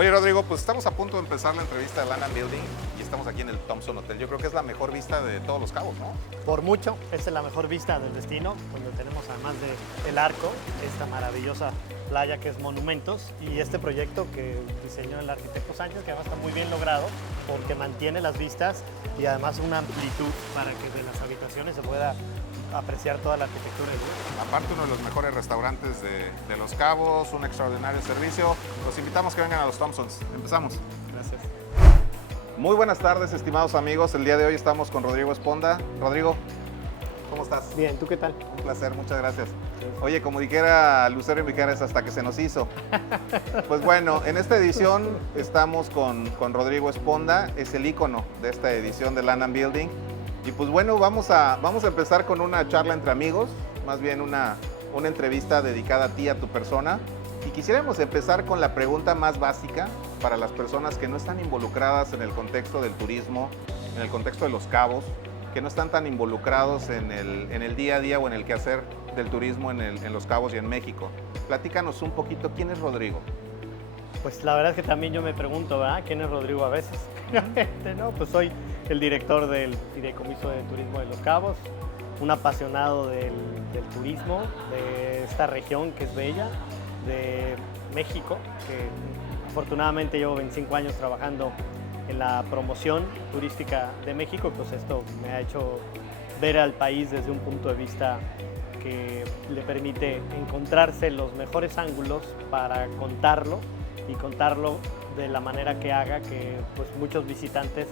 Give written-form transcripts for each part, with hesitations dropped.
Oye, Rodrigo, pues estamos a punto de empezar la entrevista de Lanham Building y estamos aquí en el Thompson Hotel. Yo creo que es la mejor vista de todos Los Cabos, ¿no? Por mucho, esta es la mejor vista del destino, donde tenemos además del arco, esta maravillosa playa que es Monumentos, y este proyecto que diseñó el arquitecto Sánchez, que además está muy bien logrado porque mantiene las vistas y además una amplitud para que de las habitaciones se pueda apreciar toda la arquitectura del lugar. Aparte, uno de los mejores restaurantes de Los Cabos, un extraordinario servicio. Los invitamos que vengan a los Thompsons. Empezamos. Gracias. Muy buenas tardes, estimados amigos. El día de hoy estamos con Rodrigo Esponda. Rodrigo, ¿cómo estás? Bien, ¿tú qué tal? Un placer, muchas gracias. Oye, como dijera Lucero Mijares, hasta que se nos hizo. Pues bueno, en esta edición estamos con Rodrigo Esponda, es el ícono de esta edición de Lanham Building. Y pues bueno, vamos a empezar con una charla entre amigos, más bien una entrevista dedicada a ti, a tu persona. Y quisiéramos empezar con la pregunta más básica para las personas que no están involucradas en el contexto del turismo, en el contexto de Los Cabos, que no están tan involucrados en el día a día o en el quehacer del turismo en Los Cabos y en México. Platícanos un poquito, ¿quién es Rodrigo? Pues la verdad es que también yo me pregunto, ¿verdad? ¿Quién es Rodrigo a veces? No, pues soy el director del Fideicomiso de Turismo de Los Cabos, un apasionado del turismo, de esta región que es bella, de México, que afortunadamente llevo 25 años trabajando en la promoción turística de México, pues esto me ha hecho ver al país desde un punto de vista que le permite encontrarse los mejores ángulos para contarlo y contarlo de la manera que haga que pues, muchos visitantes,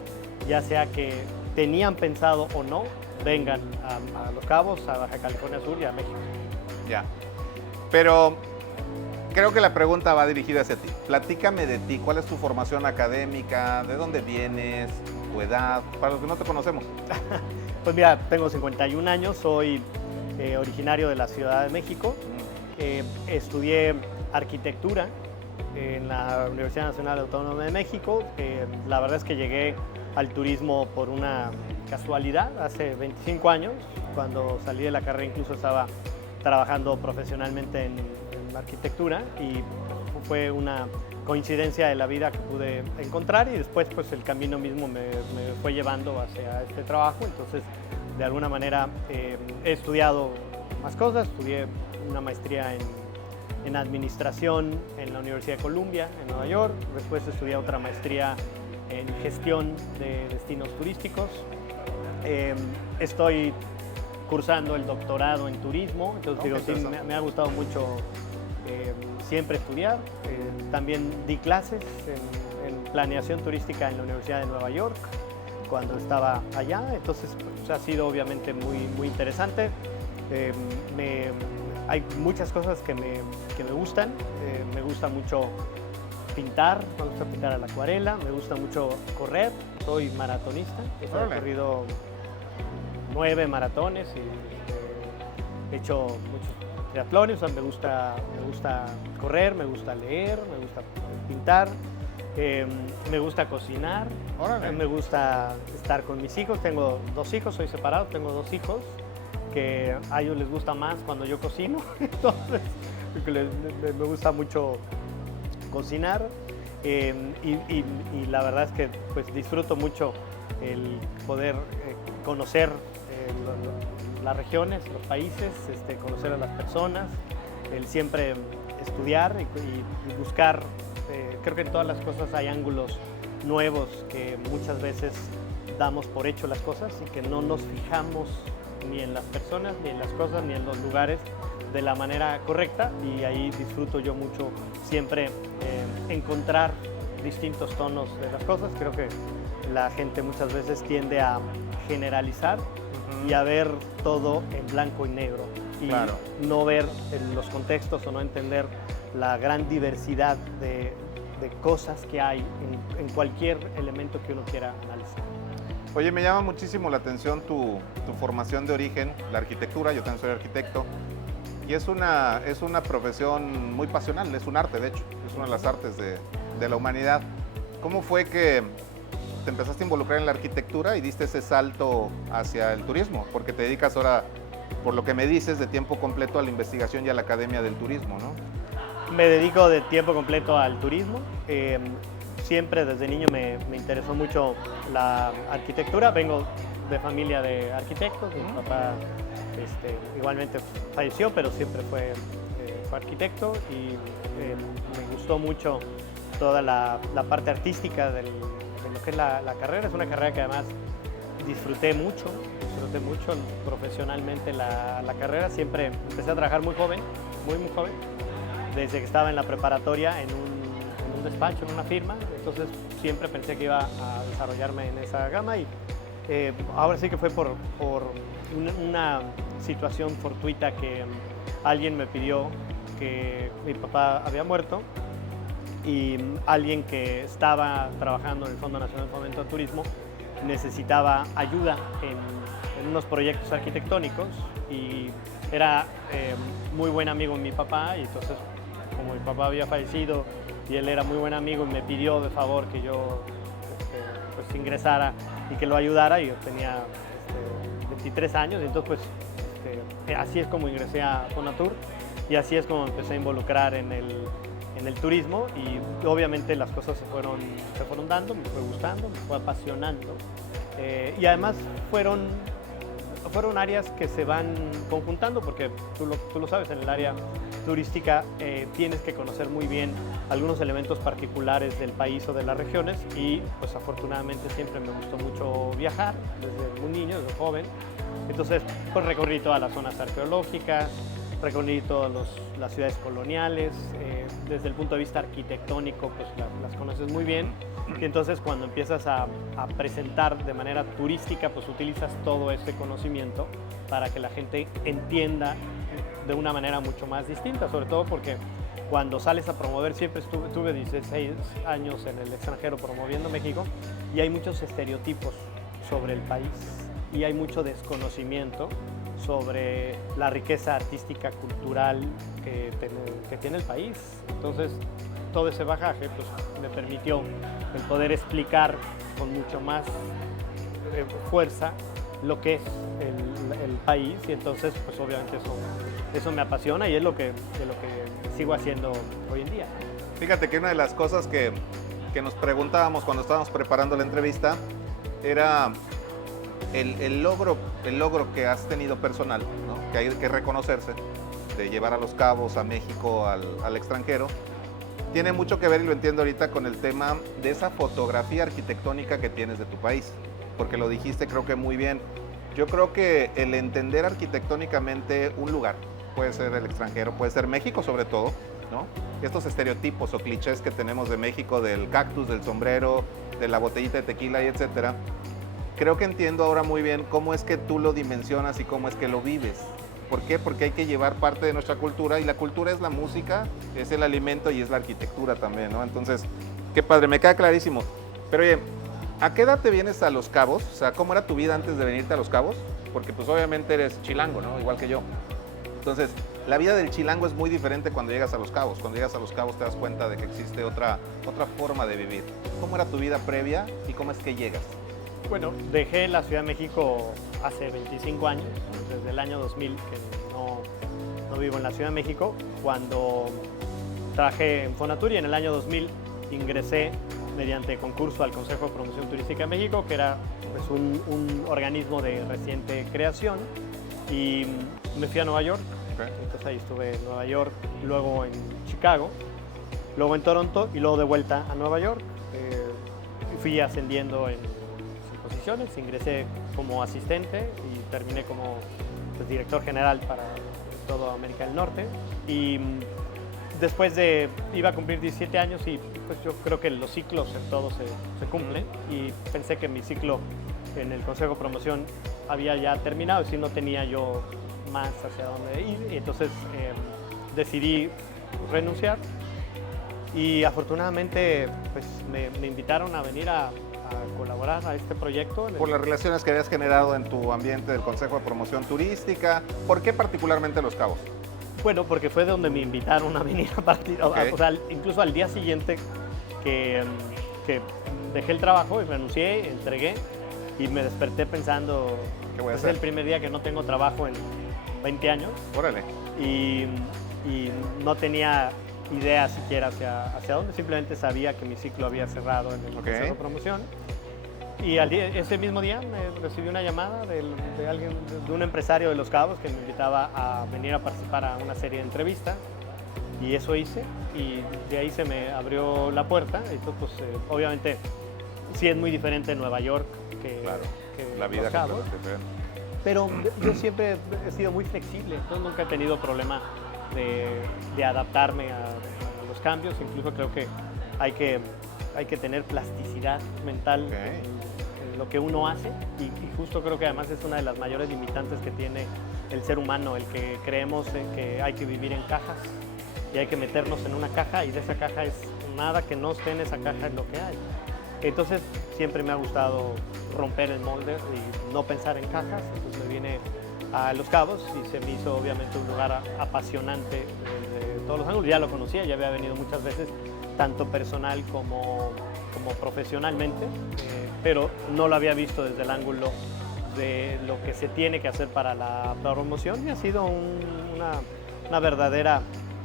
ya sea que tenían pensado o no, vengan a Los Cabos, a Baja California Sur y a México. Ya, pero creo que la pregunta va dirigida hacia ti. Platícame de ti, ¿cuál es tu formación académica? ¿De dónde vienes? ¿Tu edad? Para los que no te conocemos. Pues mira, tengo 51 años, soy originario de la Ciudad de México. Estudié arquitectura en la Universidad Nacional Autónoma de México. La verdad es que llegué al turismo por una casualidad hace 25 años. Cuando salí de la carrera incluso estaba trabajando profesionalmente en arquitectura y fue una coincidencia de la vida que pude encontrar, y después pues el camino mismo me fue llevando hacia este trabajo. Entonces de alguna manera he estudiado más cosas. Estudié una maestría en administración en la Universidad de Columbia en Nueva York, después estudié otra maestría en gestión de destinos turísticos. Estoy cursando el doctorado en turismo, entonces digo, sí, me ha gustado mucho siempre estudiar. También di clases en planeación turística en la Universidad de Nueva York cuando estaba allá, entonces pues, ha sido obviamente muy interesante. Hay muchas cosas que me gustan. Me gusta mucho pintar, me gusta pintar a la acuarela, me gusta mucho correr, soy maratonista, he corrido 9 maratones y he hecho muchos triatlones. O sea, me gusta correr, me gusta leer, me gusta pintar, me gusta cocinar, me gusta estar con mis hijos. Tengo 2 hijos, soy separado, tengo 2 hijos que a ellos les gusta más cuando yo cocino, entonces me gusta mucho cocinar, y la verdad es que pues, disfruto mucho el poder conocer las regiones, los países, conocer a las personas, el siempre estudiar y buscar. Creo que en todas las cosas hay ángulos nuevos, que muchas veces damos por hecho las cosas y que no nos fijamos ni en las personas, ni en las cosas, ni en los lugares de la manera correcta, y ahí disfruto yo mucho siempre encontrar distintos tonos de las cosas. Creo que la gente muchas veces tiende a generalizar y a ver todo en blanco y negro y no ver los contextos o no entender la gran diversidad de cosas que hay en cualquier elemento que uno quiera analizar. Oye, me llama muchísimo la atención tu formación de origen, la arquitectura. Yo también soy arquitecto y es una profesión muy pasional, es un arte, de hecho, es una de las artes de la humanidad. ¿Cómo fue que te empezaste a involucrar en la arquitectura y diste ese salto hacia el turismo? Porque te dedicas ahora, por lo que me dices, de tiempo completo a la investigación y a la Academia del Turismo, ¿no? Me dedico de tiempo completo al turismo. Siempre desde niño me interesó mucho la arquitectura. Vengo de familia de arquitectos. Mi papá igualmente falleció, pero siempre fue arquitecto y me gustó mucho toda la parte artística de lo que es la carrera. Es una carrera que además disfruté mucho profesionalmente la carrera. Siempre empecé a trabajar muy joven, muy joven, desde que estaba en la preparatoria en un despacho, en una firma. Entonces siempre pensé que iba a desarrollarme en esa gama y ahora sí que fue por una situación fortuita que alguien me pidió, que mi papá había muerto y alguien que estaba trabajando en el Fondo Nacional de Fomento al Turismo necesitaba ayuda en unos proyectos arquitectónicos y era muy buen amigo de mi papá, y entonces como mi papá había fallecido y él era muy buen amigo y me pidió de favor que yo pues ingresara y que lo ayudara, y yo tenía 23 años y entonces pues así es como ingresé a Fonatur y así es como empecé a involucrar en el turismo, y obviamente las cosas se fueron dando, me fue gustando, me fue apasionando, y además fueron áreas que se van conjuntando, porque tú lo sabes, en el área turística tienes que conocer muy bien algunos elementos particulares del país o de las regiones, y pues afortunadamente siempre me gustó mucho viajar desde muy niño, desde joven. Entonces pues recorrí todas las zonas arqueológicas, recorrí todas las ciudades coloniales, desde el punto de vista arquitectónico pues las conoces muy bien, y entonces cuando empiezas a presentar de manera turística pues utilizas todo ese conocimiento para que la gente entienda de una manera mucho más distinta, sobre todo porque cuando sales a promover, siempre tuve 16 años en el extranjero promoviendo México, y hay muchos estereotipos sobre el país y hay mucho desconocimiento sobre la riqueza artística, cultural que tiene el país. Entonces, todo ese bagaje pues, me permitió el poder explicar con mucho más fuerza lo que es el país, y entonces, pues obviamente eso me apasiona y es de lo que sigo haciendo hoy en día. Fíjate que una de las cosas que nos preguntábamos cuando estábamos preparando la entrevista era el logro que has tenido personal, ¿no? Que hay que reconocerse, de llevar a Los Cabos, a México, al extranjero. Tiene mucho que ver, y lo entiendo ahorita, con el tema de esa fotografía arquitectónica que tienes de tu país, porque lo dijiste creo que muy bien. Yo creo que el entender arquitectónicamente un lugar, puede ser el extranjero, puede ser México sobre todo, ¿no? Estos estereotipos o clichés que tenemos de México, del cactus, del sombrero, de la botellita de tequila y etcétera, creo que entiendo ahora muy bien cómo es que tú lo dimensionas y cómo es que lo vives. ¿Por qué? Porque hay que llevar parte de nuestra cultura, y la cultura es la música, es el alimento y es la arquitectura también, ¿no? Entonces, qué padre, me queda clarísimo. Pero oye, ¿a qué edad te vienes a Los Cabos? O sea, ¿cómo era tu vida antes de venirte a Los Cabos? Porque pues obviamente eres chilango, ¿no? Igual que yo. Entonces, la vida del chilango es muy diferente cuando llegas a Los Cabos. Cuando llegas a Los Cabos te das cuenta de que existe otra forma de vivir. ¿Cómo era tu vida previa y cómo es que llegas? Bueno, dejé la Ciudad de México hace 25 años, desde el año 2000 que no vivo en la Ciudad de México. Cuando trabajé en Fonatur, y en el año 2000 ingresé mediante concurso al Consejo de Promoción Turística de México, que era pues, un organismo de reciente creación, y me fui a Nueva York. Okay. Entonces ahí estuve en Nueva York, luego en Chicago, luego en Toronto y luego de vuelta a Nueva York. Fui ascendiendo en posiciones, ingresé como asistente y terminé como pues, director general para toda América del Norte. Y después iba a cumplir 17 años y pues yo creo que los ciclos en todo se cumplen, y pensé que mi ciclo en el Consejo de Promoción había ya terminado, y si no tenía yo más hacia dónde ir, y entonces decidí renunciar, y afortunadamente pues me invitaron a venir a colaborar a este proyecto. Por las relaciones que habías generado en tu ambiente del Consejo de Promoción Turística, ¿por qué particularmente Los Cabos? Bueno, porque fue de donde me invitaron a venir a partir, Okay. o sea, incluso al día siguiente que dejé el trabajo y renuncié, entregué, y me desperté pensando, ¿Qué voy a es hacer? el primer día que no tengo trabajo en 20 años, Órale. y no tenía idea siquiera hacia dónde, simplemente sabía que mi ciclo había cerrado en el proceso de promoción. Y ese mismo día me recibí una llamada de un empresario de Los Cabos que me invitaba a venir a participar a una serie de entrevistas, y eso hice, y de ahí se me abrió la puerta. Entonces, pues, obviamente, sí es muy diferente en Nueva York que la vida Los Cabos, pero yo siempre he sido muy flexible, entonces nunca he tenido problema de adaptarme a los cambios. Incluso creo que hay que tener plasticidad mental en lo que uno hace, y justo creo que además es una de las mayores limitantes que tiene el ser humano, el que creemos en que hay que vivir en cajas y hay que meternos en una caja, y de esa caja es nada que no esté en esa caja es lo que hay. Entonces siempre me ha gustado romper el molde y no pensar en cajas. Entonces me vine a Los Cabos y se me hizo obviamente un lugar apasionante de todos los ángulos. Ya lo conocía, ya había venido muchas veces, tanto personal como profesionalmente, pero no lo había visto desde el ángulo de lo que se tiene que hacer para la promoción, y ha sido una verdadera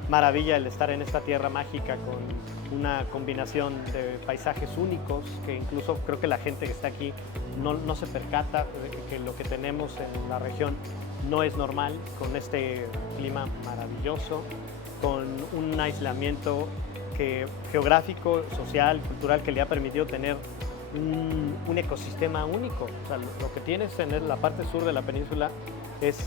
maravilla el estar en esta tierra mágica con una combinación de paisajes únicos, que incluso creo que la gente que está aquí no se percata de que lo que tenemos en la región no es normal, con este clima maravilloso, con un aislamiento geográfico, social, cultural, que le ha permitido tener un ecosistema único. O sea, lo que tienes en la parte sur de la península es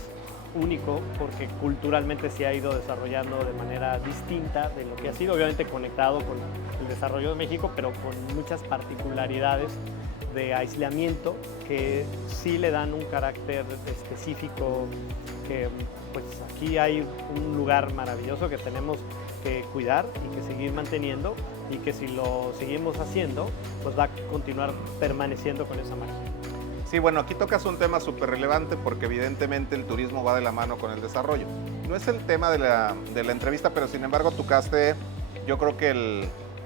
único porque culturalmente se ha ido desarrollando de manera distinta de lo que ha sido, obviamente conectado con el desarrollo de México, pero con muchas particularidades de aislamiento que sí le dan un carácter específico, que pues aquí hay un lugar maravilloso que tenemos que cuidar y que seguir manteniendo, y que si lo seguimos haciendo, pues va a continuar permaneciendo con esa magia. Sí, bueno, aquí tocas un tema súper relevante porque evidentemente el turismo va de la mano con el desarrollo. No es el tema de la entrevista, pero sin embargo tocaste, yo creo que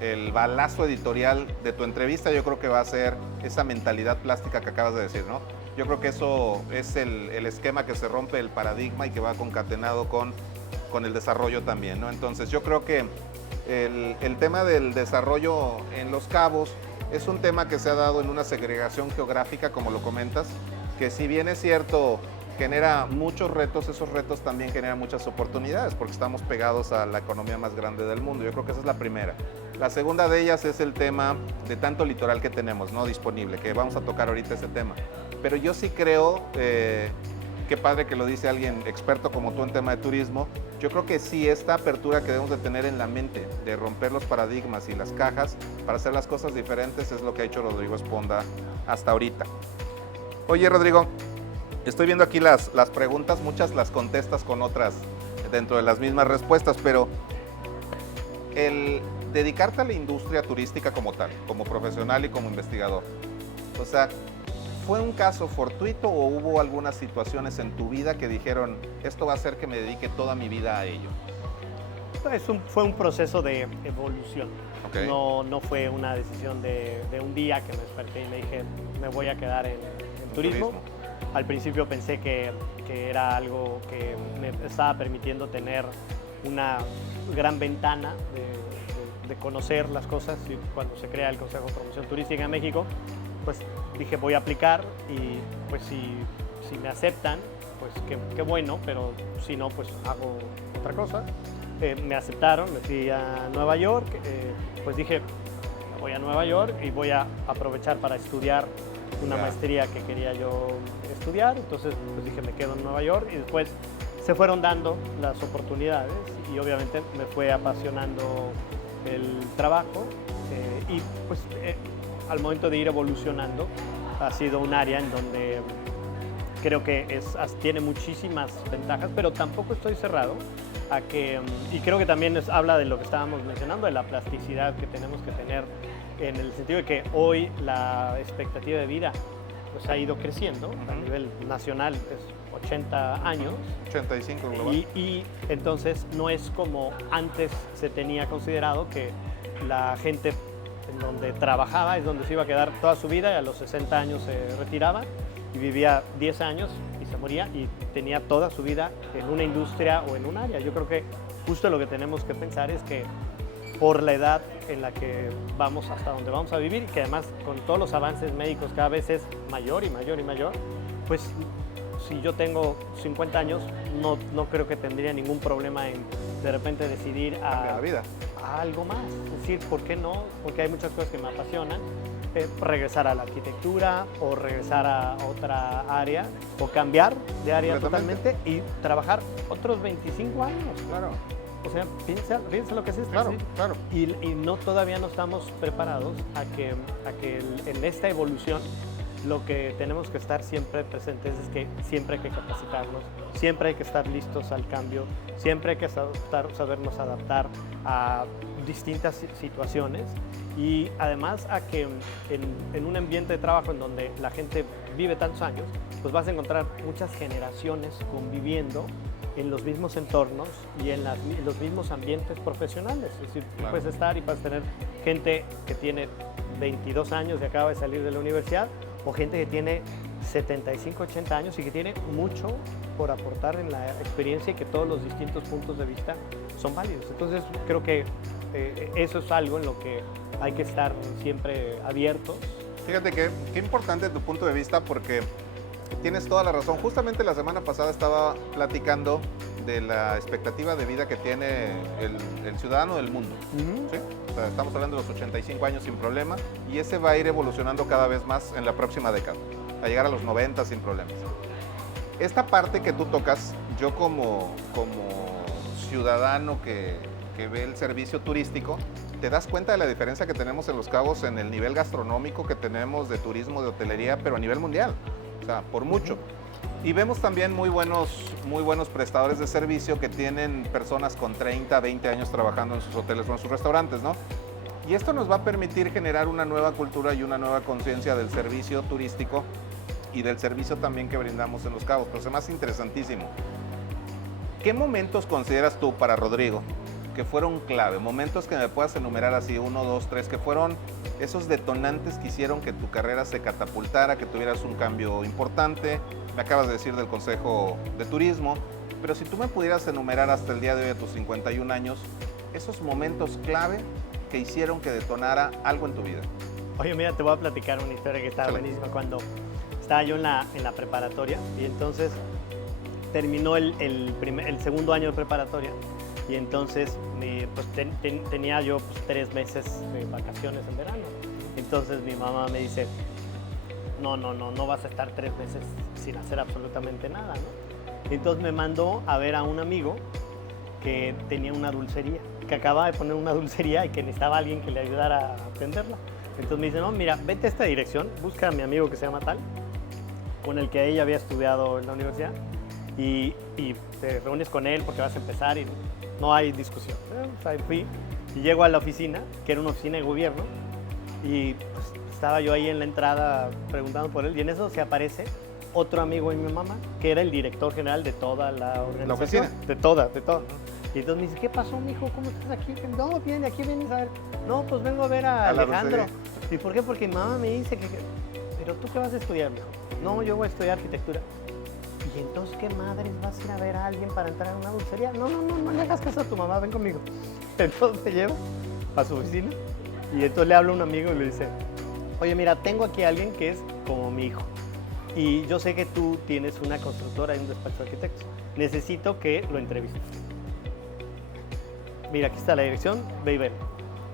el balazo editorial de tu entrevista, yo creo que va a ser esa mentalidad plástica que acabas de decir, ¿no? Yo creo que eso es el esquema que se rompe, el paradigma, y que va concatenado con el desarrollo también, ¿no? Entonces yo creo que el tema del desarrollo en Los Cabos es un tema que se ha dado en una segregación geográfica, como lo comentas, que si bien es cierto, genera muchos retos, esos retos también generan muchas oportunidades, porque estamos pegados a la economía más grande del mundo. Yo creo que esa es la primera. La segunda de ellas es el tema de tanto litoral que tenemos, ¿no?, disponible, que vamos a tocar ahorita ese tema. Pero yo sí creo, qué padre que lo dice alguien experto como tú en tema de turismo, yo creo que sí, esta apertura que debemos de tener en la mente, de romper los paradigmas y las cajas para hacer las cosas diferentes, es lo que ha hecho Rodrigo Esponda hasta ahorita. Oye, Rodrigo, estoy viendo aquí las preguntas, muchas las contestas con otras dentro de las mismas respuestas, pero el dedicarte a la industria turística como tal, como profesional y como investigador, o sea, ¿fue un caso fortuito o hubo algunas situaciones en tu vida que dijeron, esto va a hacer que me dedique toda mi vida a ello? Fue un proceso de evolución. Okay. No fue una decisión de un día que me desperté y me dije, me voy a quedar en turismo. Al principio pensé que era algo que me estaba permitiendo tener una gran ventana de conocer las cosas, y cuando se crea el Consejo de Promoción Turística en México, pues dije, voy a aplicar, y pues si me aceptan, pues qué bueno, pero si no, pues hago otra cosa. Me aceptaron, me fui a Nueva York, pues dije, voy a Nueva York y voy a aprovechar para estudiar una maestría que quería yo estudiar. Entonces pues dije, me quedo en Nueva York, y después se fueron dando las oportunidades y obviamente me fue apasionando el trabajo, y pues al momento de ir evolucionando ha sido un área en donde creo que tiene muchísimas ventajas, pero tampoco estoy cerrado a que, y creo que también habla de lo que estábamos mencionando, de la plasticidad que tenemos que tener, en el sentido de que hoy la expectativa de vida pues ha ido creciendo. A nivel nacional es 80 años. 85 global. Y entonces no es como antes se tenía considerado, que la gente en donde trabajaba es donde se iba a quedar toda su vida, y a los 60 años se retiraba y vivía 10 años y se moría, y tenía toda su vida en una industria o en un área. Yo creo que justo lo que tenemos que pensar es que por la edad en la que vamos hasta donde vamos a vivir y que además con todos los avances médicos cada vez es mayor y mayor y mayor, pues si yo tengo 50 años no creo que tendría ningún problema en de repente decidir Cambia la vida. a algo más. Es decir, ¿por qué no? Porque hay muchas cosas que me apasionan. Regresar a la arquitectura o regresar a otra área o cambiar de área totalmente y trabajar otros 25 años. Claro. O sea, piensa lo que es esto. Claro, ¿sí? claro. Y todavía no estamos preparados a que en esta evolución lo que tenemos que estar siempre presentes es que siempre hay que capacitarnos, siempre hay que estar listos al cambio, siempre hay que sabernos adaptar a distintas situaciones y además a que en un ambiente de trabajo en donde la gente vive tantos años, pues vas a encontrar muchas generaciones conviviendo en los mismos entornos y en los mismos ambientes profesionales. Es decir, Claro. puedes estar y puedes tener gente que tiene 22 años y acaba de salir de la universidad o gente que tiene 75, 80 años y que tiene mucho por aportar en la experiencia y que todos los distintos puntos de vista son válidos. Entonces creo que eso es algo en lo que hay que estar siempre abiertos. Fíjate qué importante tu punto de vista porque tienes toda la razón. Justamente la semana pasada estaba platicando de la expectativa de vida que tiene el ciudadano del mundo. ¿Sí? O sea, estamos hablando de los 85 años sin problema y ese va a ir evolucionando cada vez más en la próxima década, a llegar a los 90 sin problemas. Esta parte que tú tocas, yo como ciudadano que ve el servicio turístico, te das cuenta de la diferencia que tenemos en Los Cabos en el nivel gastronómico que tenemos de turismo, de hotelería, pero a nivel mundial, o sea, por mucho. Y vemos también muy buenos prestadores de servicio que tienen personas con 30, 20 años trabajando en sus hoteles o en sus restaurantes, ¿no? Y esto nos va a permitir generar una nueva cultura y una nueva conciencia del servicio turístico y del servicio también que brindamos en Los Cabos, pero es más interesantísimo. ¿Qué momentos consideras tú para Rodrigo que fueron clave? Momentos que me puedas enumerar así, 1, 2, 3, que fueron esos detonantes que hicieron que tu carrera se catapultara, que tuvieras un cambio importante. Me acabas de decir del Consejo de Turismo, pero si tú me pudieras enumerar hasta el día de hoy, a tus 51 años, esos momentos clave que hicieron que detonara algo en tu vida. Oye, mira, te voy a platicar una historia que está buenísima. Cuando estaba yo en la preparatoria y entonces terminó el segundo año de preparatoria y entonces pues, tenía yo pues, 3 meses de vacaciones en verano. Entonces mi mamá me dice, no vas a estar 3 meses sin hacer absolutamente nada, ¿no? Entonces me mandó a ver a un amigo que tenía una dulcería, que acababa de poner una dulcería y que necesitaba a alguien que le ayudara a atenderla. Entonces me dice, no, mira, vete a esta dirección, busca a mi amigo que se llama tal, con el que ella había estudiado en la universidad, y te reúnes con él porque vas a empezar y no hay discusión. O sea, fui y llego a la oficina, que era una oficina de gobierno, y pues, estaba yo ahí en la entrada preguntando por él, y en eso se aparece otro amigo de mi mamá, que era el director general de toda la organización. ¿La oficina? De toda. Y entonces me dice, ¿qué pasó, mijo? ¿Cómo estás aquí? No, bien, aquí vienes a ver. No, pues vengo a ver a Alejandro. ¿Y por qué? Porque mi mamá me dice que... ¿Pero tú qué vas a estudiar, mijo? No, yo voy a estudiar arquitectura. ¿Y entonces qué madres vas a ir a ver a alguien para entrar a una dulcería? No le hagas caso a tu mamá, ven conmigo. Entonces me llevo a su oficina y entonces le hablo a un amigo y le dice, oye, mira, tengo aquí a alguien que es como mi hijo. Y yo sé que tú tienes una constructora y un despacho de arquitectos. Necesito que lo entrevistes. Mira, aquí está la dirección, ve y ven.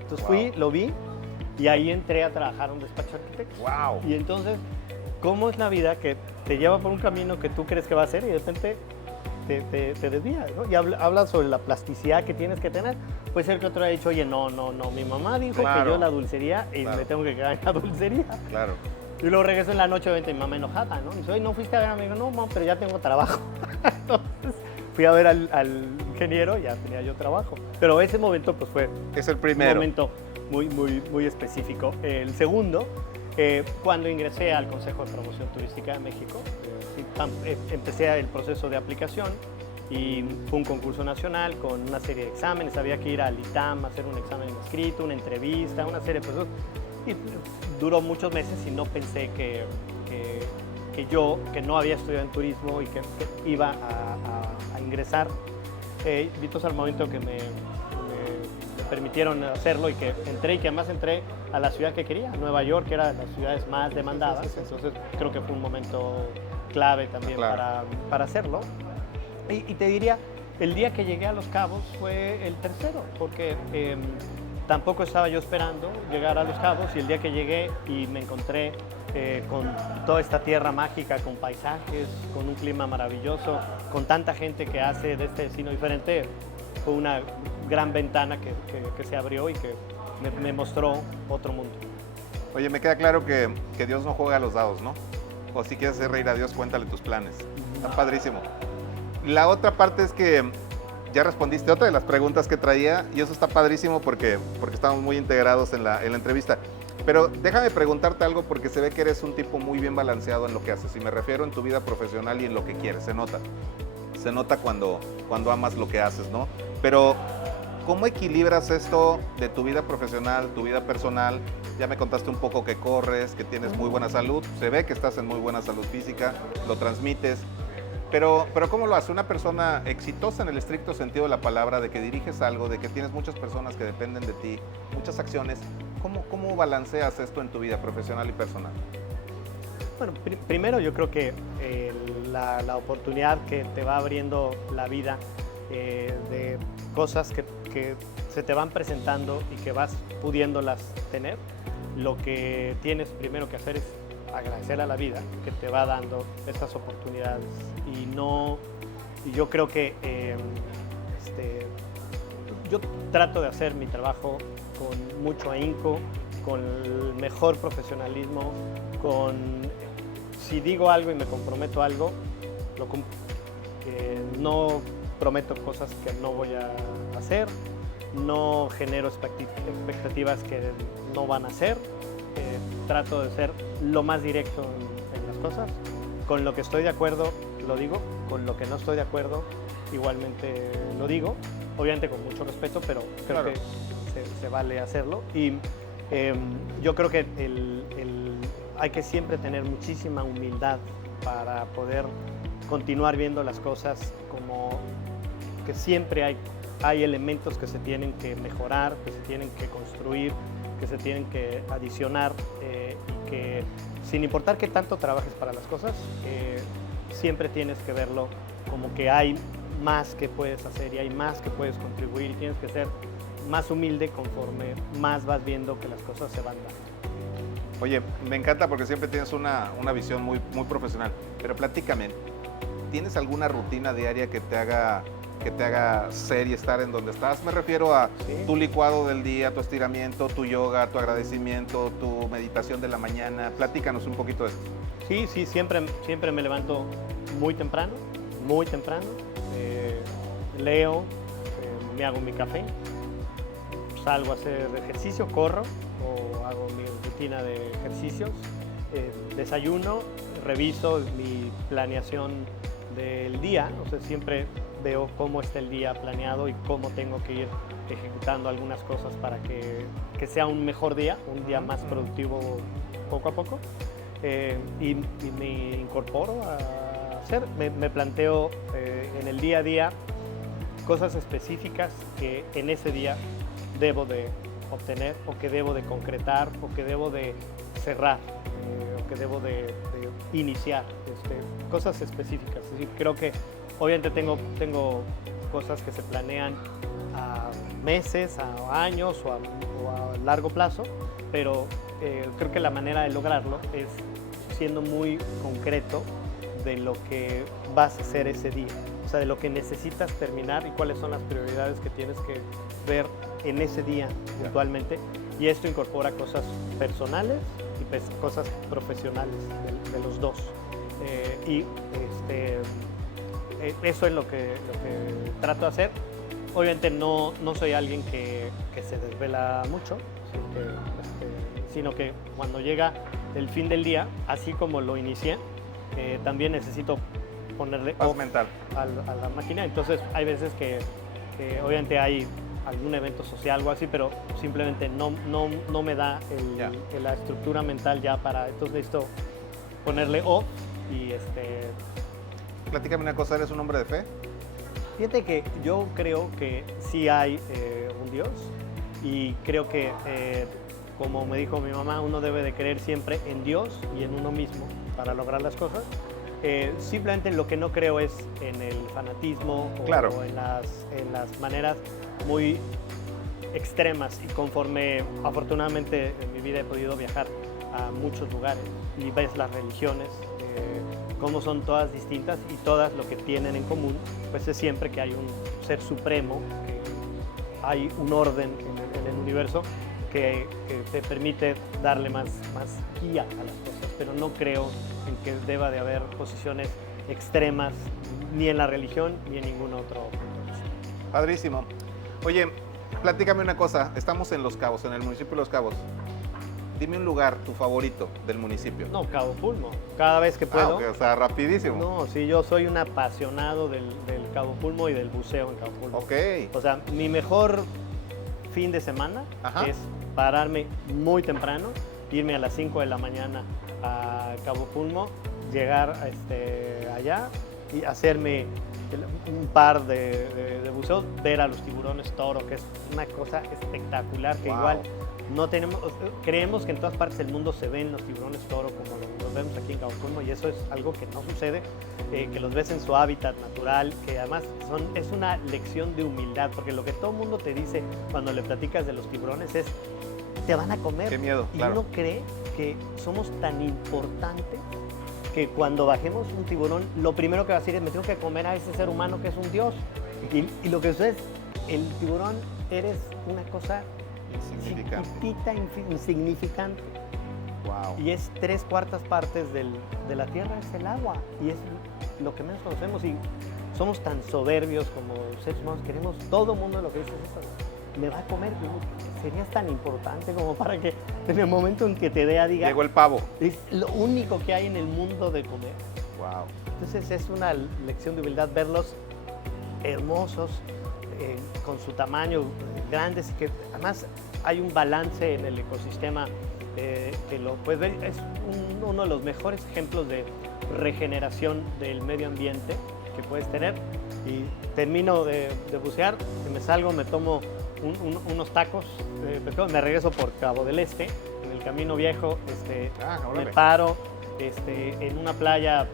Entonces fui, lo vi y ahí entré a trabajar en un despacho de arquitectos. ¡Wow! Y entonces, ¿cómo es la vida que te lleva por un camino que tú crees que va a ser y de repente te desvía, ¿no? Y habla sobre la plasticidad que tienes que tener. Puede ser que otro haya dicho, oye, no, mi mamá dijo que yo la dulcería y me tengo que quedar en la dulcería. Claro. Y luego regreso en la noche, obviamente, mi mamá enojada, ¿no? Y dice, oye, ¿no fuiste a ver a mi amigo? No, mamá, pero ya tengo trabajo. Entonces, fui a ver al ingeniero, ya tenía yo trabajo. Pero ese momento, pues, fue Es el primero. un momento muy específico. El segundo, cuando ingresé al Consejo de Promoción Turística de México, empecé el proceso de aplicación y fue un concurso nacional con una serie de exámenes. Había que ir al ITAM a hacer un examen escrito, una entrevista, una serie de procesos. Y duró muchos meses y no pensé que yo, que no había estudiado en turismo y que iba a ingresar invitos al momento que me permitieron hacerlo y que además entré a la ciudad que quería, Nueva York, que era de las ciudades más demandadas, entonces creo que fue un momento clave también para hacerlo. Y te diría, el día que llegué a Los Cabos fue el tercero, porque tampoco estaba yo esperando llegar a Los Cabos, y el día que llegué y me encontré con toda esta tierra mágica, con paisajes, con un clima maravilloso, con tanta gente que hace de este destino diferente, fue una gran ventana que se abrió y que me mostró otro mundo. Oye, me queda claro que Dios no juega a los dados, ¿no? O si quieres hacer reír a Dios, cuéntale tus planes. Está padrísimo. La otra parte es que ya respondiste otra de las preguntas que traía, y eso está padrísimo porque estamos muy integrados en la entrevista. Pero déjame preguntarte algo, porque se ve que eres un tipo muy bien balanceado en lo que haces, y me refiero en tu vida profesional y en lo que quieres, se nota. Se nota cuando amas lo que haces, ¿no? Pero, ¿cómo equilibras esto de tu vida profesional, tu vida personal? Ya me contaste un poco que corres, que tienes muy buena salud, se ve que estás en muy buena salud física, lo transmites. Pero ¿cómo lo hace una persona exitosa en el estricto sentido de la palabra, de que diriges algo, de que tienes muchas personas que dependen de ti, muchas acciones? ¿Cómo balanceas esto en tu vida profesional y personal? Bueno, primero yo creo que la oportunidad que te va abriendo la vida de cosas que se te van presentando y que vas pudiéndolas tener, lo que tienes primero que hacer es agradecer a la vida que te va dando estas oportunidades. Y yo creo que yo trato de hacer mi trabajo con mucho ahínco, con el mejor profesionalismo, si digo algo y me comprometo a algo, lo cumplo. No prometo cosas que no voy a hacer, no genero expectativas que no van a ser, trato de ser lo más directo en las cosas. Con lo que estoy de acuerdo lo digo, con lo que no estoy de acuerdo igualmente lo digo, obviamente con mucho respeto, pero creo que se vale hacerlo. Y yo creo que hay que siempre tener muchísima humildad para poder continuar viendo las cosas como que siempre hay elementos que se tienen que mejorar, que se tienen que construir, que se tienen que adicionar, y que sin importar qué tanto trabajes para las cosas, siempre tienes que verlo como que hay más que puedes hacer y hay más que puedes contribuir, y tienes que ser más humilde conforme más vas viendo que las cosas se van dando. Oye, me encanta porque siempre tienes una visión muy profesional, pero platícame, ¿tienes alguna rutina diaria que te haga ser y estar en donde estás? Me refiero a tu licuado del día, tu estiramiento, tu yoga, tu agradecimiento, tu meditación de la mañana. Platícanos un poquito de esto. Sí, siempre me levanto muy temprano, leo, me hago mi café, salgo a hacer ejercicio, corro o hago mi rutina de ejercicios, desayuno, reviso mi planeación del día, o sea, siempre veo cómo está el día planeado y cómo tengo que ir ejecutando algunas cosas para que sea un mejor día, un día más productivo poco a poco, y me incorporo a hacer, me planteo en el día a día cosas específicas que en ese día debo de obtener, o que debo de concretar, o que debo de cerrar, o que debo de iniciar, cosas específicas. Es decir, creo que obviamente tengo cosas que se planean a meses, a años o a largo plazo, pero creo que la manera de lograrlo es siendo muy concreto de lo que vas a hacer ese día, o sea, de lo que necesitas terminar y cuáles son las prioridades que tienes que ver en ese día puntualmente. Y esto incorpora cosas personales y pues, cosas profesionales de los dos. Eso es lo que trato de hacer. Obviamente no soy alguien que se desvela mucho, sino que cuando llega el fin del día, así como lo inicié, también necesito ponerle paz off mental a la máquina. Entonces hay veces que obviamente hay algún evento social o así, pero simplemente no me da la estructura mental ya para, entonces necesito ponerle off y Platícame una cosa, ¿eres un hombre de fe? Fíjate que yo creo que sí hay un Dios y creo que, como me dijo mi mamá, uno debe de creer siempre en Dios y en uno mismo para lograr las cosas. Simplemente lo que no creo es en el fanatismo Claro. o en las maneras muy extremas, y conforme afortunadamente en mi vida he podido viajar a muchos lugares y ves las religiones, cómo son todas distintas y todas lo que tienen en común, pues es siempre que hay un ser supremo, que hay un orden en el universo que te permite darle más guía a las cosas, pero no creo en que deba de haber posiciones extremas ni en la religión ni en ningún otro punto de vista. Padrísimo. Oye, platícame una cosa. Estamos en Los Cabos, en el municipio de Los Cabos. Dime un lugar, tu favorito del municipio. No, Cabo Pulmo. Cada vez que puedo. Ok, o sea, rapidísimo. No, sí, yo soy un apasionado del Cabo Pulmo y del buceo en Cabo Pulmo. Ok. O sea, mi mejor fin de semana Ajá. es pararme muy temprano, irme a las 5 de la mañana a Cabo Pulmo, llegar allá y hacerme un par de buceos, ver a los tiburones toro, que es una cosa espectacular, que Wow. igual no tenemos, creemos que en todas partes del mundo se ven los tiburones toro como los vemos aquí en Cabo Pulmo, y eso es algo que no sucede, que los ves en su hábitat natural, que además es una lección de humildad, porque lo que todo el mundo te dice cuando le platicas de los tiburones es: te van a comer. Qué miedo, Y claro. uno cree que somos tan importantes que cuando bajemos un tiburón, lo primero que va a decir es: me tengo que comer a ese ser humano que es un dios. Y lo que sucede es, el tiburón eres una cosa Insignificante. chiquitita, insignificante. Wow. Y es 3/4 partes de la tierra, es el agua. Y es lo que menos conocemos. Y somos tan soberbios como seres humanos. Queremos, todo el mundo lo que dice es eso: me va a comer. Serías tan importante como para que en el momento en que te dé, diga: Llegó el pavo. es lo único que hay en el mundo de comer. Wow. Entonces es una lección de humildad verlos hermosos, con su tamaño, grandes, que además hay un balance en el ecosistema que lo puedes ver. Es uno de los mejores ejemplos de regeneración del medio ambiente que puedes tener. Y termino de bucear, me salgo, me tomo unos tacos de pescado, me regreso por Cabo del Este, en el camino viejo, me órale. paro en una playa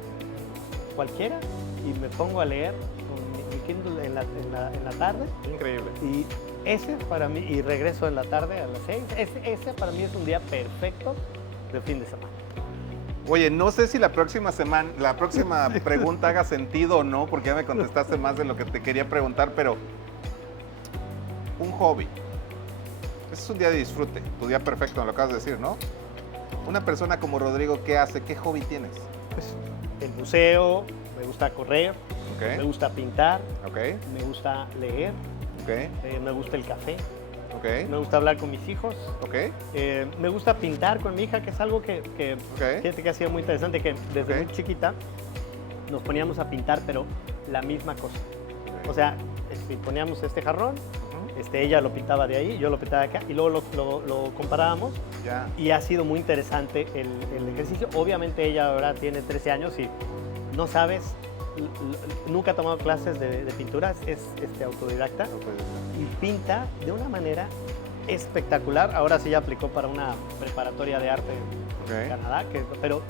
cualquiera y me pongo a leer con mi Kindle en la tarde, Increíble. y ese para mí, y regreso en la tarde a las 6, ese para mí es un día perfecto de fin de semana. Oye, no sé si la próxima pregunta haga sentido o no, porque ya me contestaste más de lo que te quería preguntar, pero un hobby. Ese es un día de disfrute, tu día perfecto, me lo acabas de decir, ¿no? Una persona como Rodrigo, ¿qué hace? ¿Qué hobby tienes? Pues el buceo, me gusta correr, me Ok, gusta pintar, ok, me gusta leer, ok, me gusta el café, ok, me gusta hablar con mis hijos, ok, me gusta pintar con mi hija, que es algo que ok. fíjate que ha sido muy interesante, que desde Ok. muy chiquita nos poníamos a pintar, pero la misma cosa. O sea, poníamos este jarrón, Ujú. ella lo pintaba de ahí, yo lo pintaba de acá, y luego lo comparábamos, Ya. y ha sido muy interesante el ejercicio. Obviamente ella ahora tiene 13 años y no sabes, nunca ha tomado clases de pintura, es autodidacta, y pinta de una manera espectacular. Ahora sí ya aplicó para una preparatoria de arte en Ok. Canadá, pero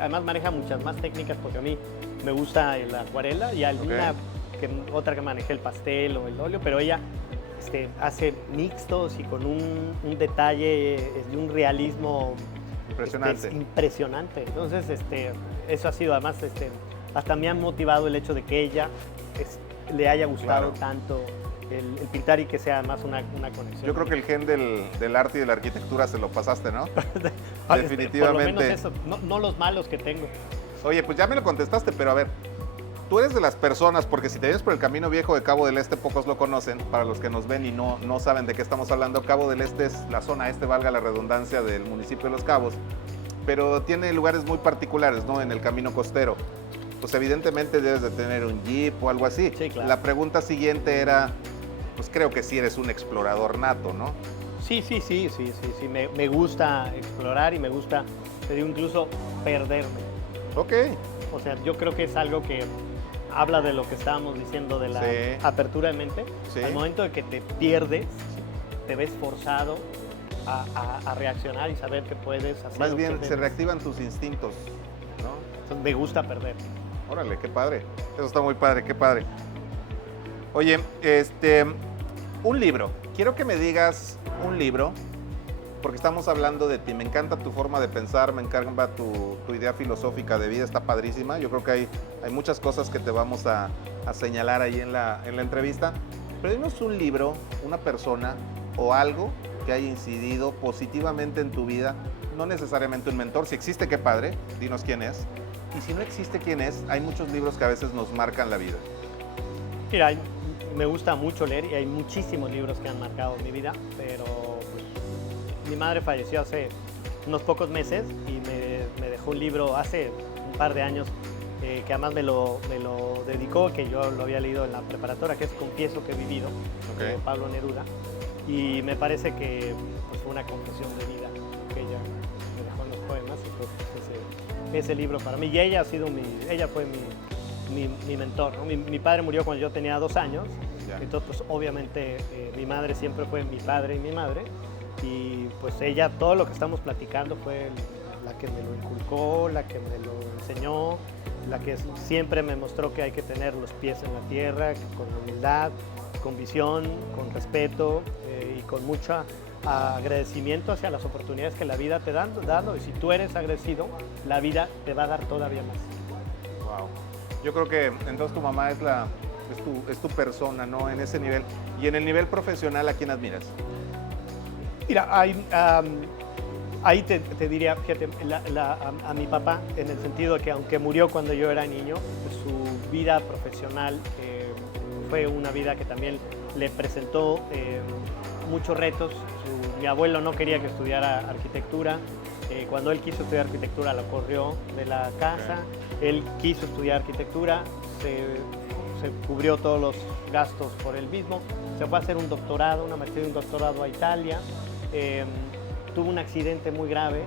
además maneja muchas más técnicas, porque a mí me gusta la acuarela y alguna otra que manejé el pastel o el óleo, pero ella hace mixtos y con un detalle y un realismo Impresionante. impresionante. Entonces, eso ha sido, además, hasta me ha motivado el hecho de que ella le haya gustado Claro. tanto el pintar, y que sea además una conexión. Yo creo que el gen del arte y de la arquitectura se lo pasaste, ¿no? Por lo definitivamente. menos eso, no los malos que tengo. Oye, pues ya me lo contestaste, pero a ver, tú eres de las personas, porque si te vienes por el camino viejo de Cabo del Este, pocos lo conocen, para los que nos ven y no saben de qué estamos hablando. Cabo del Este es la zona este, valga la redundancia, del municipio de Los Cabos, pero tiene lugares muy particulares, ¿no? En el camino costero. Pues evidentemente debes de tener un jeep o algo así. Sí, claro. La pregunta siguiente era, pues creo que sí eres un explorador nato, ¿no? Sí. Me gusta explorar y me gusta, te digo, incluso perderme. Ok. O sea, yo creo que es algo que habla de lo que estábamos diciendo de la apertura de mente. Sí. Al momento de que te pierdes, te ves forzado a reaccionar y saber que puedes hacer. Más bien se reactivan tus instintos, ¿no? Entonces, me gusta perder. Órale, qué padre. Eso está muy padre, qué padre. Oye, un libro. Quiero que me digas un libro, porque estamos hablando de ti. Me encanta tu forma de pensar, me encanta tu idea filosófica de vida, está padrísima. Yo creo que hay muchas cosas que te vamos a señalar ahí en la entrevista. Pero dinos un libro, una persona o algo que haya incidido positivamente en tu vida. No necesariamente un mentor. Si existe, qué padre. Dinos quién es. Y si no existe quién es, hay muchos libros que a veces nos marcan la vida. Mira, me gusta mucho leer y hay muchísimos libros que han marcado mi vida, pero pues, mi madre falleció hace unos pocos meses y me dejó un libro hace un par de años que además me lo dedicó, que yo lo había leído en la preparatoria, que es Confieso que he vivido, de Pablo Neruda. Y me parece que pues, fue una confesión de vida que ella me dejó en los poemas. Entonces, ese libro para mí, y ella fue mi mentor, ¿no? Mi padre murió cuando yo tenía 2 años, entonces pues, obviamente mi madre siempre fue mi padre y mi madre, y pues ella, todo lo que estamos platicando fue la que me lo inculcó, la que me lo enseñó, la que siempre me mostró que hay que tener los pies en la tierra, con humildad, con visión, con respeto y con mucho agradecimiento hacia las oportunidades que la vida te da dando, y si tú eres agradecido, la vida te va a dar todavía más. Wow. Yo creo que entonces tu mamá es tu persona, ¿no? En ese nivel. Y en el nivel profesional, ¿a quién admiras? Mira, ahí te diría, fíjate, a mi papá, en el sentido de que aunque murió cuando yo era niño, pues, su vida profesional fue una vida que también le presentó muchos retos. Mi abuelo no quería que estudiara arquitectura. Cuando él quiso estudiar arquitectura, lo corrió de la casa. Él quiso estudiar arquitectura, se cubrió todos los gastos por él mismo. Se fue a hacer un doctorado, una maestría y un doctorado a Italia. Tuvo un accidente muy grave.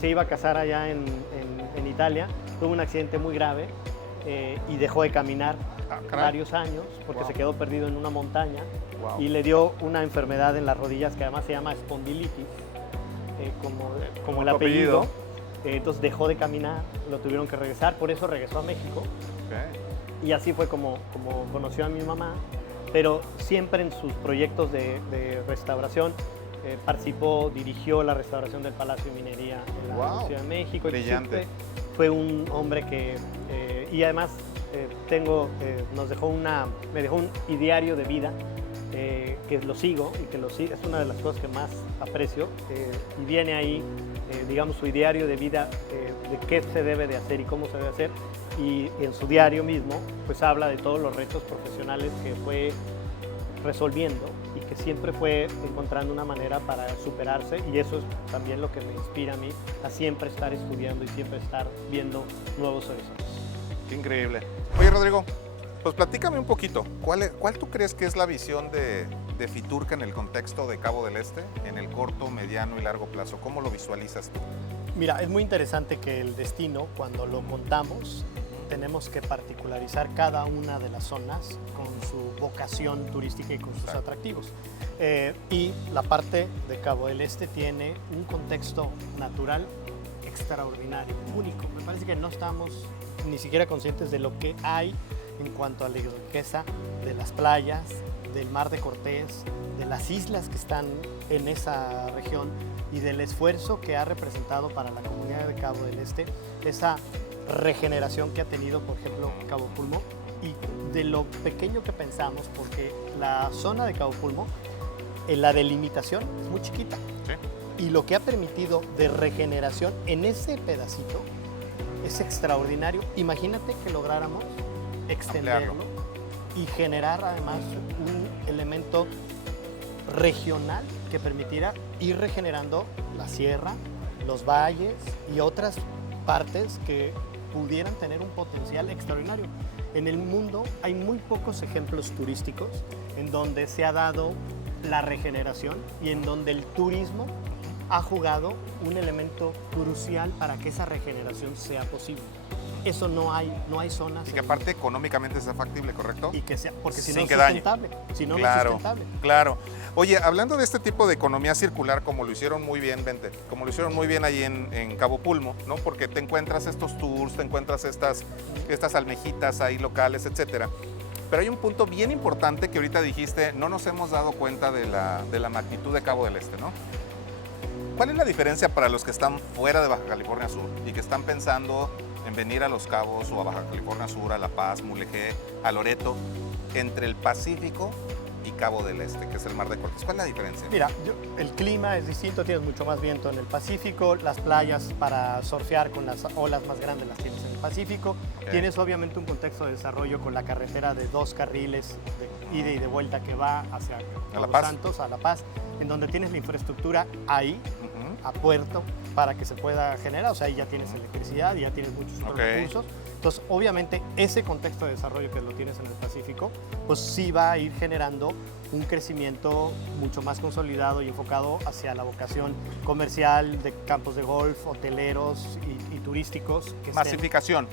Se iba a casar allá en Italia. Tuvo un accidente muy grave y dejó de caminar varios años porque se quedó perdido en una montaña y le dio una enfermedad en las rodillas que además se llama espondilitis, como el apellido. Entonces dejó de caminar, lo tuvieron que regresar, por eso regresó a México. Y así fue como conoció a mi mamá, pero siempre en sus proyectos de restauración participó, dirigió la restauración del Palacio de Minería en la Ciudad de México. Brillante. Fue un hombre que, y además me dejó un ideario de vida que lo sigo y es una de las cosas que más aprecio, y viene ahí, digamos, su diario de vida de qué se debe de hacer y cómo se debe hacer, y en su diario mismo pues habla de todos los retos profesionales que fue resolviendo y que siempre fue encontrando una manera para superarse, y eso es también lo que me inspira a mí a siempre estar estudiando y siempre estar viendo nuevos horizontes. Qué increíble. Oye, Rodrigo, pues platícame un poquito. ¿Cuál tú crees que es la visión de Fiturca en el contexto de Cabo del Este, en el corto, mediano y largo plazo? ¿Cómo lo visualizas tú? Mira, es muy interesante que el destino, cuando lo contamos, tenemos que particularizar cada una de las zonas con su vocación turística y con sus atractivos. Y la parte de Cabo del Este tiene un contexto natural extraordinario, único. Me parece que no estamos ni siquiera conscientes de lo que hay en cuanto a la riqueza de las playas, del Mar de Cortés, de las islas que están en esa región y del esfuerzo que ha representado para la comunidad de Cabo del Este esa regeneración que ha tenido, por ejemplo, Cabo Pulmo, y de lo pequeño que pensamos, porque la zona de Cabo Pulmo, la delimitación es muy chiquita. Sí. Y lo que ha permitido de regeneración en ese pedacito es extraordinario. Imagínate que lográramos extenderlo y generar además un elemento regional que permitiera ir regenerando la sierra, los valles y otras partes que pudieran tener un potencial extraordinario. En el mundo hay muy pocos ejemplos turísticos en donde se ha dado la regeneración y en donde el turismo ha jugado un elemento crucial para que esa regeneración sea posible. Eso no hay zonas. Y que aparte económicamente sea factible, ¿correcto? Y que sea, porque si no Sin es que dañe. sustentable. Si no, no es Claro, sustentable. claro. Oye, hablando de este tipo de economía circular, como lo hicieron muy bien, Vente, como lo hicieron muy bien ahí en Cabo Pulmo, ¿no? Porque te encuentras estos tours, te encuentras estas almejitas ahí locales, etcétera. Pero hay un punto bien importante que ahorita dijiste, no nos hemos dado cuenta de la magnitud de Cabo del Este, ¿no? ¿Cuál es la diferencia para los que están fuera de Baja California Sur y que están pensando en venir a Los Cabos o a Baja California Sur, a La Paz, Mulegé, a Loreto, entre el Pacífico y Cabo del Este, que es el Mar de Cortés? ¿Cuál es la diferencia? Mira, el clima es distinto, tienes mucho más viento en el Pacífico, las playas para surfear con las olas más grandes las tienes en el Pacífico, tienes obviamente un contexto de desarrollo con la carretera de 2 carriles de ida y de vuelta que va hacia Todos Santos, a La Paz, en donde tienes la infraestructura ahí, a puerto, para que se pueda generar, o sea, ahí ya tienes electricidad y ya tienes muchos otros recursos. Entonces, obviamente, ese contexto de desarrollo que lo tienes en el Pacífico, pues sí va a ir generando un crecimiento mucho más consolidado y enfocado hacia la vocación comercial de campos de golf, hoteleros y turísticos. Masificación.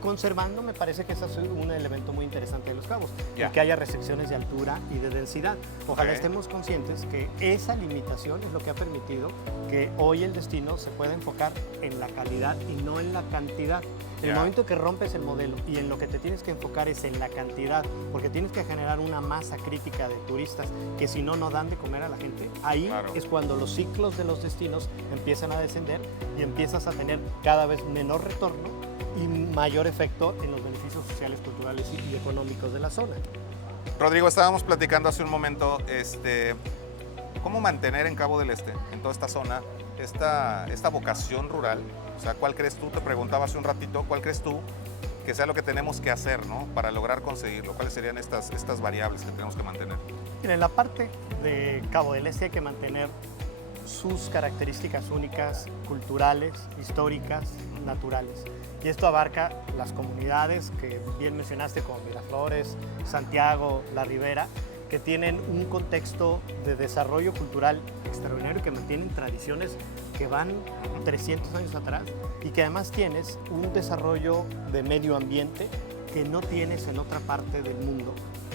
Conservando, me parece que ese es un elemento muy interesante de Los Cabos, Yeah. que haya restricciones de altura y de densidad. Ojalá estemos conscientes que esa limitación es lo que ha permitido que hoy el destino se pueda enfocar en la calidad y no en la cantidad. En el momento que rompes el modelo y en lo que te tienes que enfocar es en la cantidad, porque tienes que generar una masa crítica de turistas que si no, no dan de comer a la gente, ahí es cuando los ciclos de los destinos empiezan a descender y empiezas a tener cada vez menor retorno y mayor efecto en los beneficios sociales, culturales y económicos de la zona. Rodrigo, estábamos platicando hace un momento, ¿cómo mantener en Cabo del Este, en toda esta zona, esta vocación rural? O sea, ¿cuál crees tú? Te preguntaba hace un ratito, ¿cuál crees tú que sea lo que tenemos que hacer, ¿no? Para lograr conseguirlo? ¿Cuáles serían estas variables que tenemos que mantener? En la parte de Cabo del Este hay que mantener sus características únicas, culturales, históricas, naturales. Y esto abarca las comunidades que bien mencionaste, como Miraflores, Santiago, La Ribera, que tienen un contexto de desarrollo cultural extraordinario, que mantienen tradiciones que van 300 años atrás y que además tienes un desarrollo de medio ambiente que no tienes en otra parte del mundo,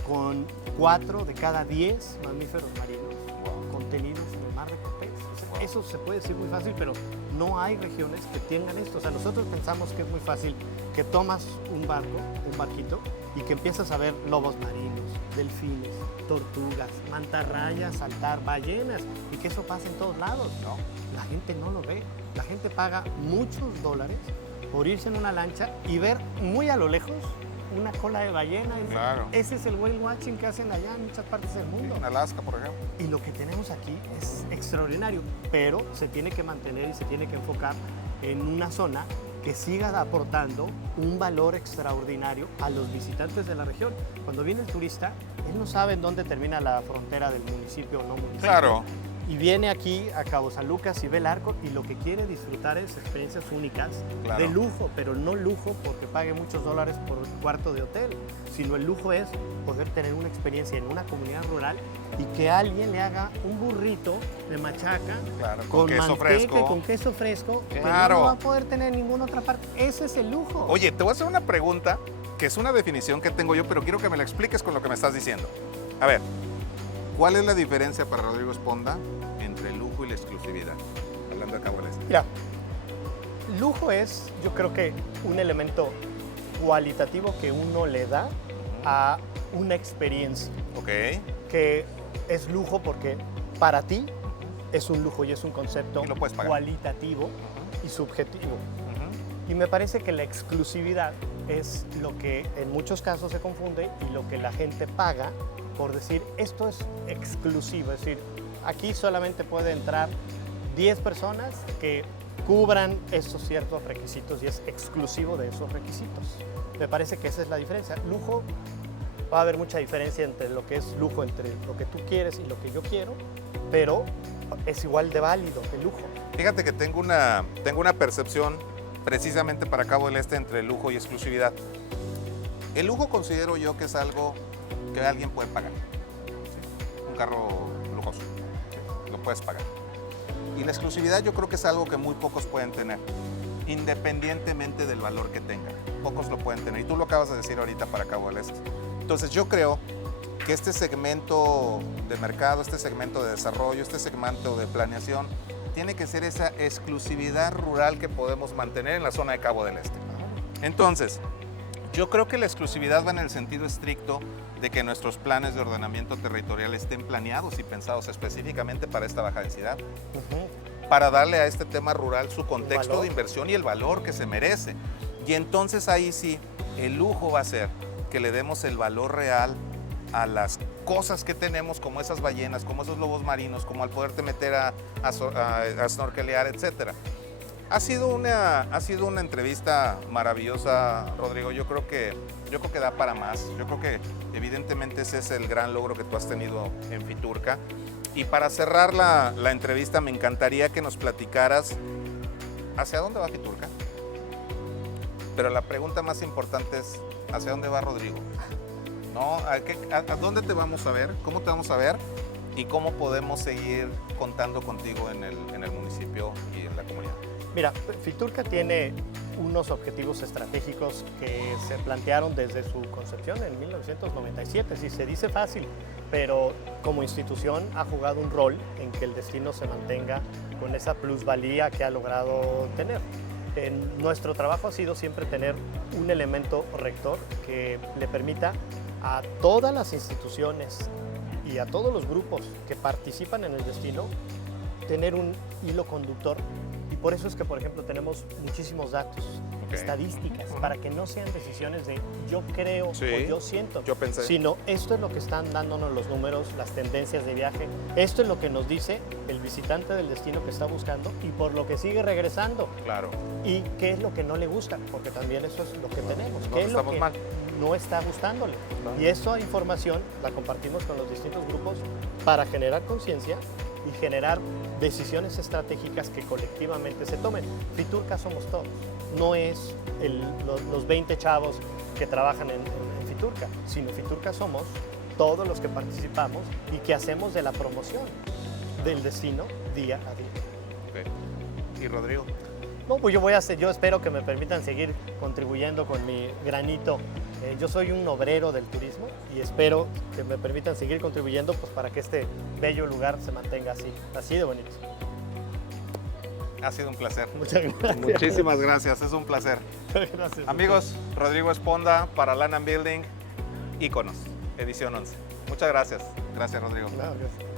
con 4 de cada 10 mamíferos marinos contenidos en el Mar de Cortés. Eso se puede decir muy fácil, pero no hay regiones que tengan esto. O sea, nosotros pensamos que es muy fácil que tomas un barquito, y que empiezas a ver lobos marinos, delfines, tortugas, mantarrayas, saltar, ballenas, y que eso pasa en todos lados. ¿No? La gente no lo ve. La gente paga muchos dólares por irse en una lancha y ver muy a lo lejos una cola de ballena. Claro. Ese es el whale watching que hacen allá en muchas partes del mundo. En Alaska, por ejemplo. Y lo que tenemos aquí es extraordinario, pero se tiene que mantener y se tiene que enfocar en una zona que siga aportando un valor extraordinario a los visitantes de la región. Cuando viene el turista, él no sabe en dónde termina la frontera del municipio o no municipio. Claro. Y viene aquí a Cabo San Lucas y ve el arco, y lo que quiere disfrutar es experiencias únicas, de lujo, pero no lujo porque pague muchos dólares por cuarto de hotel, sino el lujo es poder tener una experiencia en una comunidad rural y que alguien le haga un burrito de machaca con queso manteca, fresco. con queso fresco, que no Claro. lo va a poder tener en ninguna otra parte. Ese es el lujo. Oye, te voy a hacer una pregunta que es una definición que tengo yo, pero quiero que me la expliques con lo que me estás diciendo. A ver, ¿cuál es la diferencia para Rodrigo Esponda entre el lujo y la exclusividad? Hablando de Cabo del Este. Mira, lujo es, yo creo que un elemento cualitativo que uno le da a una experiencia, Ok. que es lujo porque para ti es un lujo y es un concepto Y lo puedes pagar. cualitativo y subjetivo. Y me parece que la exclusividad es lo que en muchos casos se confunde y lo que la gente paga por decir esto es exclusivo, es decir, aquí solamente puede entrar 10 personas que cubran esos ciertos requisitos y es exclusivo de esos requisitos. Me parece que esa es la diferencia. Lujo, va a haber mucha diferencia entre lo que es lujo, entre lo que tú quieres y lo que yo quiero, pero es igual de válido el lujo. Fíjate que tengo una percepción precisamente para Cabo del Este entre lujo y exclusividad. El lujo considero yo que es algo que alguien puede pagar. ¿Sí? Un carro lujoso, ¿sí? Lo puedes pagar. Y la exclusividad yo creo que es algo que muy pocos pueden tener. independientemente del valor que tenga. Pocos lo pueden tener, y tú lo acabas de decir ahorita para Cabo del Este. Entonces yo creo que este segmento de mercado, este segmento de desarrollo, este segmento de planeación, tiene que ser esa exclusividad rural que podemos mantener en la zona de Cabo del Este. Entonces, yo creo que la exclusividad va en el sentido estricto de que nuestros planes de ordenamiento territorial estén planeados y pensados específicamente para esta baja densidad, para darle a este tema rural su contexto de inversión y el valor que se merece. Y entonces ahí sí, el lujo va a ser que le demos el valor real a las cosas que tenemos, como esas ballenas, como esos lobos marinos, como al poderte meter a snorkelear, etc. Ha sido una entrevista maravillosa, Rodrigo. Yo creo que da para más. Yo creo que evidentemente ese es el gran logro que tú has tenido en Fiturca. Y para cerrar la entrevista, me encantaría que nos platicaras hacia dónde va Fiturca. Pero la pregunta más importante es, ¿hacia dónde va Rodrigo? ¿No? ¿A dónde te vamos a ver? ¿Cómo te vamos a ver? ¿Y cómo podemos seguir contando contigo en el municipio y en la comunidad? Mira, Fiturca tiene unos objetivos estratégicos que se plantearon desde su concepción en 1997. Sí, se dice fácil, pero como institución ha jugado un rol en que el destino se mantenga con esa plusvalía que ha logrado tener. Nuestro trabajo ha sido siempre tener un elemento rector que le permita a todas las instituciones y a todos los grupos que participan en el destino tener un hilo conductor. Y por eso es que, por ejemplo, tenemos muchísimos datos, estadísticas, para que no sean decisiones de yo creo o yo siento, sino esto es lo que están dándonos los números, las tendencias de viaje, esto es lo que nos dice el visitante del destino que está buscando y por lo que sigue regresando. Claro. Y qué es lo que no le gusta, porque también eso es lo que tenemos. ¿Qué es lo que no está gustándole? Claro. Y esa información la compartimos con los distintos grupos para generar conciencia y generar decisiones estratégicas que colectivamente se tomen. Fiturca somos todos, no es los 20 chavos que trabajan en Fiturca, sino Fiturca somos todos los que participamos y que hacemos de la promoción del destino día a día. Okay. ¿Y Rodrigo? No, pues yo espero que me permitan seguir contribuyendo con mi granito. Yo soy un obrero del turismo y espero que me permitan seguir contribuyendo pues, para que este bello lugar se mantenga así de bonito. Ha sido un placer. Muchas gracias. Muchísimas gracias, es un placer. Gracias. Amigos, Rodrigo Esponda para Land & Building, Íconos, edición 11. Muchas gracias. Gracias, Rodrigo. Gracias.